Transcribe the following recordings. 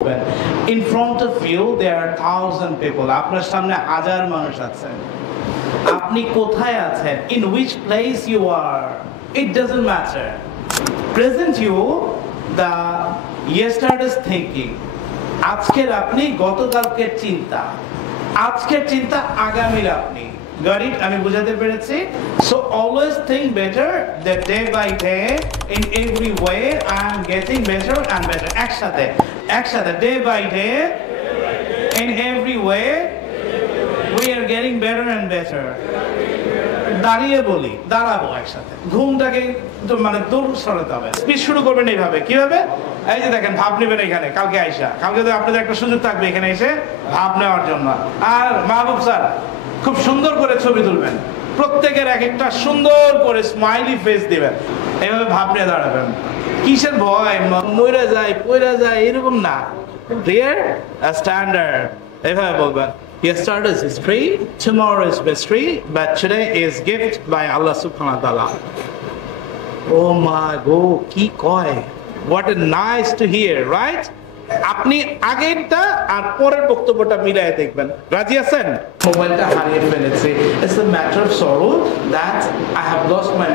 In front of you there are 1,000 people. আপনার সামনে হাজার মানুষ আছেন। আপনি কোথায় আছেন? In which place you are? It doesn't matter. Present you the yesterday's thinking. আজকের আপনি গতকালকের চিন্তা, আজকের চিন্তা আগামীর আপনি। Got it? আমি বুঝাতে পেরেছি? So always think better that day by day in every way I am getting better and better. একসাথে day by day in every way we are getting better and better. দাঁড়িয়ে বলি, দাঁড়াবো একসাথে। ঘুমটাকে মানে দূর সরাতে হবে। স্পিচ শুরু করবেন এইভাবে। কিভাবে? এই যে দেখেন ভাব নেবেন এখানে কালকে আইসা। কালকে তো আপনাদের একটা সুযোগ থাকবে এখানে এসে ভাব নেওয়ার জন্য। আর মাহবুব স্যার খুব সুন্দর করে ছবি তুলবেন। প্রত্যেকের এক একটা সুন্দর করে স্মাইলি ফেস দিবেন। এইভাবে ভাব নিয়ে দাঁড়াবেন। কিসের ভয়? মইরা যায়, পইরা যায় এরকম না। ক্লিয়ার? স্ট্যান্ডার্ড। এইভাবে বলবেন। Yesterday is history, tomorrow is mystery, but today is gift by Allah subhanahu wa ta'ala. Oh my God, কি কয়? What a nice to hear, right? আপনি আগেরটা আর পরের বক্তব্যটা মিলায়ে দেখবেন। রাজি আছেন? মোবাইলটা হারিয়ে ফেলেছি। It's a matter of sorrow that I have lost my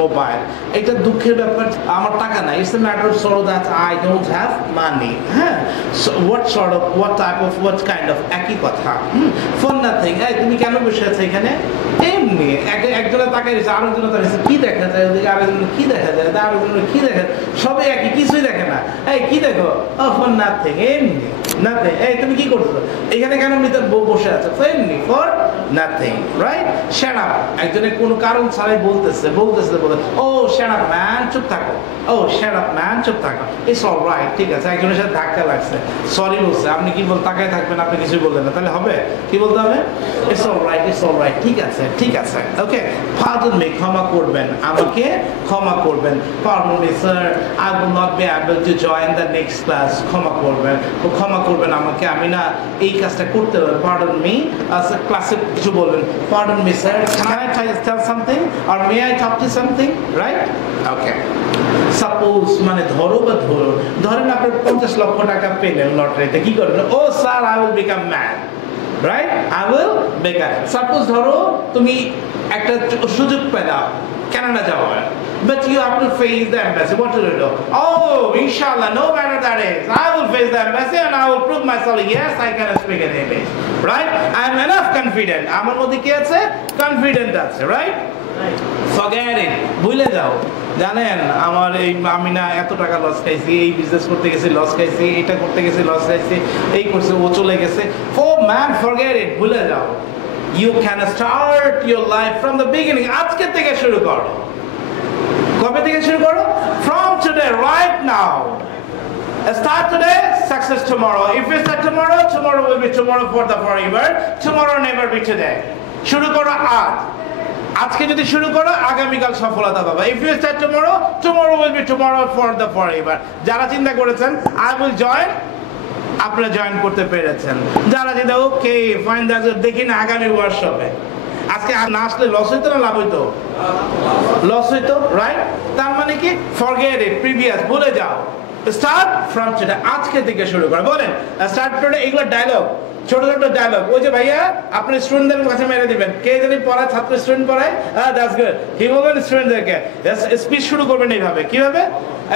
mobile. এটা দুঃখের ব্যাপার, আমার টাকা নাই। It's a matter of sorrow that I don't have money. হ্যাঁ, so what kind of একই কথা। For nothing. এই তুমি কেন বসে আছো এখানে? এমনি একজনে তাকাই রয়েছে, আরেকজনে তাকাইছে, কি দেখা যায় ওদিকে, আরেকজন কি দেখা যায়, আরেকজন কি দেখা, সবাই একই, কিছুই দেখে না। এই কি দেখো? ফর নাথিং, এমনি নাথিং। এই তুমি কি করছো এখানে? কেন বসে আছো? এমনি, for nothing, right? Shut up. একজনে কোনো কারণ ছাড়াই বলতেছে ও শ্যাট আপ ম্যান, চুপ থাকো। ও শ্যাট আপ ম্যান, চুপ থাকো। ইটস অলরাইট, ঠিক আছে। একজনের সাথে ধাক্কা লাগছে, সরি বলছে। আপনি কি তাকায় থাকবেন? আপনি কিছুই বললেন না, তাহলে হবে? কি বলতে হবে? ইটস অলরাইট, ঠিক আছে, ঠিক আছে। ওকে, পার্ডন মি, ক্ষমা করবেন আমাকে, ক্ষমা করবেন। Pardon me sir, I will not be able to join the next class. ক্ষমা করবেন, ক্ষমা করবেন আমাকে, আমি না এই কাজটা করতে পারবো। পার্ডন মি, ক্লাসে কিছু বলবেন। Pardon me sir, can I tell something or may I talk to something, right? Okay, suppose মানে ধরেন আপনার 50 লক্ষ টাকা পেলেন লটারিতে, কি করবেন? ও sir, I will become man, right? I will become. Suppose ধরো তুমি একটা সুযোগ পেলাম কানাডা যাওয়ার, but you have to face the embassy. What do you do? Oh, inshallah, no matter that is, I will face the embassy and I will prove myself. Yes, I can speak in English, right? I am enough confident. আমার মধ্যে কি আছে? Confident আছে, right? Forget it. ভুলে যাও। জানেন আমার আমি না এত টাকা লস খাইছি, এই বিজনেস করতে গেছি লস খাইছি, এটা করতে গেছি লস খাইছি, এই করছে, ও চলে গেছে। Oh man, forget it. ভুলে যাও। You can start your life from the beginning. আজকে থেকে শুরু করো। কবে থেকে শুরু করো? From today, right now. Start today, success tomorrow. If you start tomorrow, tomorrow will be tomorrow for the forever. Tomorrow never be today. শুরু করো আজ। আজকে যদি শুরু করো, আগামীকাল সফলতা পাবে। If you start tomorrow, tomorrow will be tomorrow for the forever. যারা চিন্তা করেছেন I will join, আপনারা জয়েন করতে পেরেছেন। যারা চিন্তা ওকে ফাইন, দেখি না আগামী ওয়ার্কশপে। আজকে না আসলে লস হইতো না লাভ হইতো? লস হইতো, রাইট? তার মানে কি? ফরগেট ইট, প্রিভিয়াস, ভুলে যাও। স্টার্ট ফ্রম টুডে, আজকে থেকে শুরু করে। বলেন স্টার্ট টুডে, এগুলো ডায়লগ, ছোট ছোট ডায়লগ। ওই যে ভাইয়া আপনি স্টুডেন্টদের কাছে মেরে দিবেন, কে জানি পড়ায়, ছাত্র স্টুডেন্ট পড়ায়, দ্যাটস গুড। কি বলবেন স্টুডেন্টদেরকে? স্পিচ শুরু করবেন এইভাবে। কিভাবে?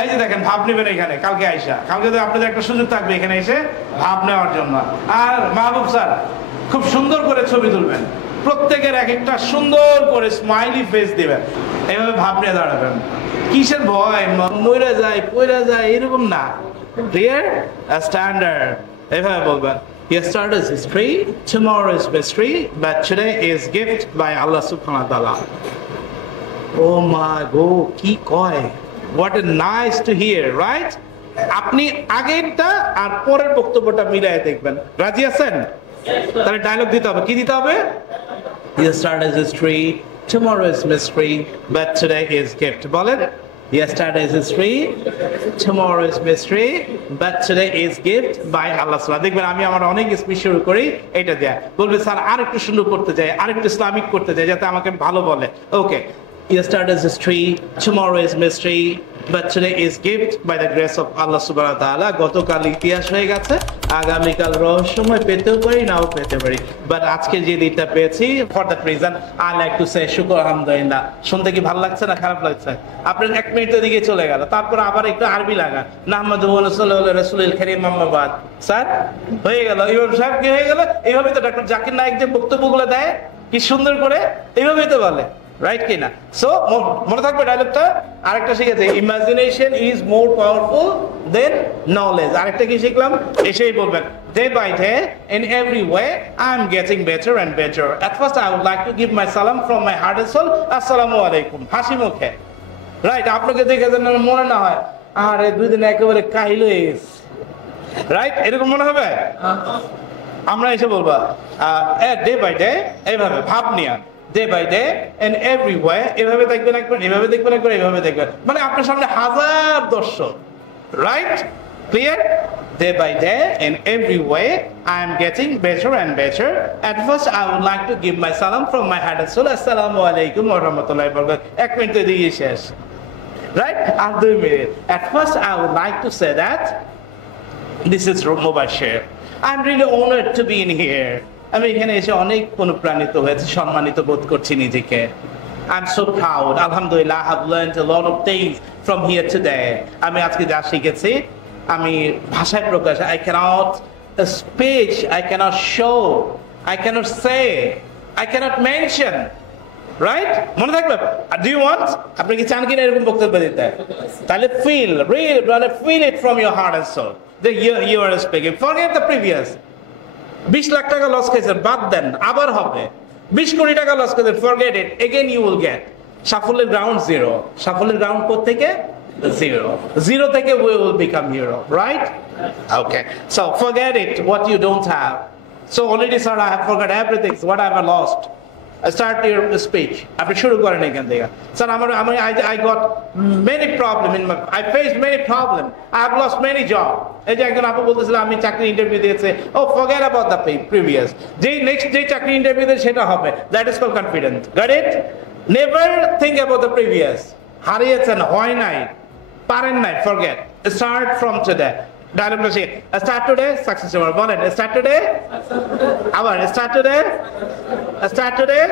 এই যে দেখেন ভাব নেবেন এখানে কালকে আইসা। কালকে তো আপনাদের একটা সুযোগ থাকবে এখানে এসে ভাব নেওয়ার জন্য। আর মাহবুব স্যার খুব সুন্দর করে ছবি তুলবেন। প্রত্যেকের এক একটা সুন্দর করে স্মাইলি ফেস দিবেন। এইভাবে ভাব নিয়ে দাঁড়াবেন। কিসের ভয়? মইরা যায়, পইরা যায় এরকম না। ক্লিয়ার? স্ট্যান্ডার্ড। এইভাবে বলবেন। Yesterday is history, tomorrow is mystery, but today is gift by Allah subhanahu wa ta'ala. Oh my God, কি কয়? What a nice to hear, right? আপনি আগেরটা আর পরের বক্তব্যটা মিলায়ে দেখবেন। রাজি আছেন? তাহলে ডায়লগ দিতে হবে। কি দিতে হবে? Yesterday is history, tomorrow is mystery, but today is gift. বলেন। Yesterday is history, tomorrow is mystery, but today is gift by Allah. দেখবেন আমি আমার অনেক স্পিচ শুরু করি এটা দেয়া। বলবে স্যার আরেকটু সুন্দর করতে চাই, আরেকটু ইসলামিক করতে চাই, যাতে আমাকে ভালো বলে। ওকে, Yesterday is history, tomorrow is mystery, But today is gift by the grace of Allah subhanahu wa ta'ala. গতকাল ইতিহাস হয়ে গেছে, আগামীকাল রহস্যময় পেতেও পারি নাও পেতে পারি, বাট আজকে যে দিনটা পেয়েছি, for that reason I like to say শুকর আলহামদুলিল্লাহ। শুনতে কি ভালো লাগছে না খারাপ লাগছে? আপনার 1 মিনিটের দিকে চলে গেল, তারপর আবার একটু আরবি লাগা, নাহমাদুহু ওয়া নাসাল্লু আলা রাসূলিল কারীম আম্মা বাদ। স্যার হয়ে গেল, ইমাম সাহেব কি হয়ে গেল? এইভাবে তো ডক্টর জাকির নায়েক যে বক্তব্যগুলো দেয় কি সুন্দর করে, এইভাবেই তো বলে, রাইট কিনা? সো মনে থাকবে ডায়লগটা। আরেকটা শিখেছে, imagination is more powerful than knowledge. আরেকটা কি শিখলাম? এসেই বলবেন, day by day in every way I am getting better and better. At first I would like to give my সালাম from my heart and soul, আসসালামু আলাইকুম, হাসি মুখে, রাইট? আপনাকে দেখে যেন মনে না হয় আরে 2 দিন একেবারে কাহিল হয়ে গেছে, রাইট? এরকম মনে হবে? আমরা এসে বলবো ডে বাই ডে, এইভাবে ভাব নিয়ে, day by day and every way, এভাবে দেখবেন একবার, এভাবে দেখবেন একবার, এভাবে দেখবেন, মানে আপনার সামনে হাজার দর্শক, right? Clear? Day by day in every way I am getting better and better. At first I would like to give my salam from my heart and soul, assalamu alaikum wa rahmatullahi wa barakatuh. 1 minute দিয়ে শেষ, right? আর 2 minute. At first I would like to say that this is Mubashir. I'm really honored to be in here. আমি এখানে এসে অনেক অনুপ্রাণিত হয়েছি, সম্মানিত বোধ করছি নিজেকে। I'm so proud. Alhamdulillah, I have learned a lot of things from here today. আমি আজকে যা শিখেছি, আমি ভাষায় প্রকাশ, I cannot speech, I cannot show, I cannot say, I cannot mention. Right? মনে থাকবে? Do you want? আপনি কি চান কিনা এরকম বক্তব্য দিতে? তাহলে feel, really feel it from your heart and soul. That you are speaking. Forget the previous. 20 lakh টাকা লস খাইছেন, বাদ দেন, আবার হবে। 20 কোটি টাকা লস খাইছেন, forget it, again you will get. সাফল্যের গ্রাউন্ড জিরো। সাফল্যের গ্রাউন্ড কোথা থেকে? জিরো। জিরো থেকে we will become hero, right? Okay. So forget it, what you don't have. So already sir, I have forgot everything, what I have lost. Start your speech. আপনি শুরু করেন এখান থেকে। Sir I got many problem in my, I faced many problem. I have lost many job. এই যে একজন আপু বলতেছিল আমি চাকরি ইন্টারভিউ দিয়েছে, oh forget about the previous. যেই নেক্সট যে চাকরি ইন্টারভিউ দেয় সেটা হবে, that is called confident. Got it? Never think about the previous. হারিয়েছেন, হয় নাই, পারেন নাই, forget. Start from today. Dialogue machine. Start today, success tomorrow. বলেন, start today. আবার start today. Start today.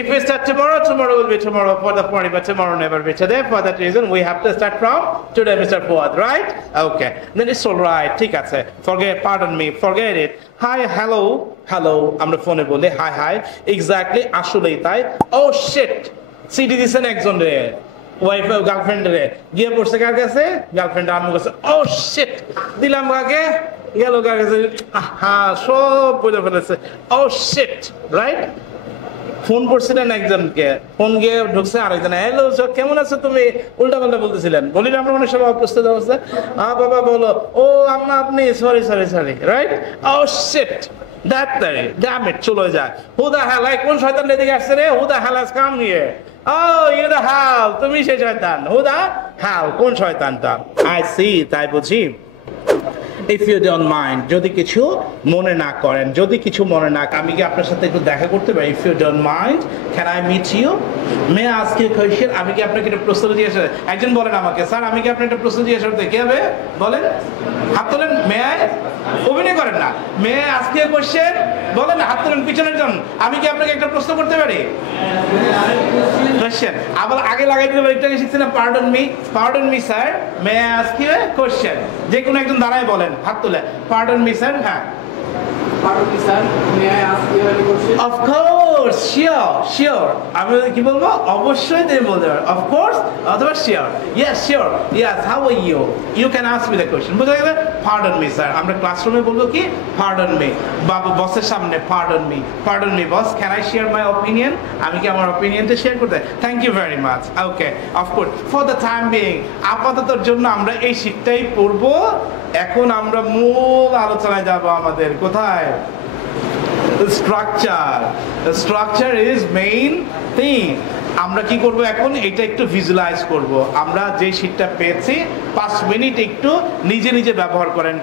If we start tomorrow, tomorrow will be tomorrow for the morning, but tomorrow never be today. For that reason, we have to start from today, Mr. Fuad, right? Okay. Then it's all right. ঠিক আছে. Forget, pardon me, forget it. Hi, hello, hello. আমরা ফোনে বলি hi, hi. Exactly. আসলেই তাই. Oh shit. CD দিছেন একজন রে। ওয়াইফ গার্লফ্রেন্ড রে গিয়ে পড়ছে কার কাছে? গার্লফ্রেন্ড আম্মুর কাছে। ও শিট, দিলাম কাকে? গেল কার কাছে? হ্যাঁ, সব বলে ফেলেছে। ও শিট, রাইট? ফোন করছিলেন একজনকে, ফোন গিয়ে ঢুকছে আরেকজন, হ্যালো কেমন আছো তুমি? উল্টা পাল্টা বলতেছিলেন, বলি না আমরা অনেক সময় অপ্রস্তুত অবস্থা, বাবা বলো, ও আম্মা আপনি, সরি সরি সরি, রাইট? ও শিট, damn it, চলে যায়। Who the hell, কোন শয়তান এদিকে আসছে রে? Who the hell has come here? Oh, you the hell, তুমি সেই শয়তান। Who the hell, কোন শয়তানটা? I see, তাই বুঝি। If you don't mind, যদি কিছু মনে না করেন, যদি কিছু মনে না, আমি কি আপনার সাথে একটু দেখা করতে পারি? If you don't mind, can I meet you? May I ask you a question? আমি কি আপনাকে একটা প্রশ্ন জিজ্ঞাসা, একজন বলেন আমাকে, স্যার আমি কি আপনাকে একটা প্রশ্ন জিজ্ঞাসা করতে, কি হবে বলেন? হাত তোলেন। May I? অভিনয় করেন না। May I ask you a question? বলেন, হাত তোলেন পিছনের জন। আমি কি আপনাকে একটা প্রশ্ন করতে পারি? Question. আবার আগে লাগাই দিলে একটা শিখছি না, pardon me sir, may I ask you a question? যে কোনো একজন দাঁড়ায় বলেন, হাত তুলে, pardon me sir, হ্যাঁ। Pardon me sir, may I ask you any question? Of course, sure. আমি কি বলবো? অবশ্যই তুমি বলতে পারো। Of course, অথবা sure. Yes, sure. Yes, how are you? You can ask me the question. বুঝা গেছে? Pardon me sir. আমরা ক্লাসরুমে বলবো কি? Pardon me. বাবু বসের সামনে pardon me boss, can I share my opinion? আমি কি আমার opinionটা শেয়ার করতে? Thank you very much. Okay, of course. For the time being, আপাততর জন্য আমরা এই শিক্ষাই পড়বো। এখন আমরা মূল আলোচনায় যাব আমাদের, কোথায়? Structure is main thing. আমরা কি করব এখন? এটা একটু ভিজুয়ালাইজ করব। আমরা যে শীটটা পেয়েছি 5 মিনিট একটু নিজে নিজে ব্যবহার করেন।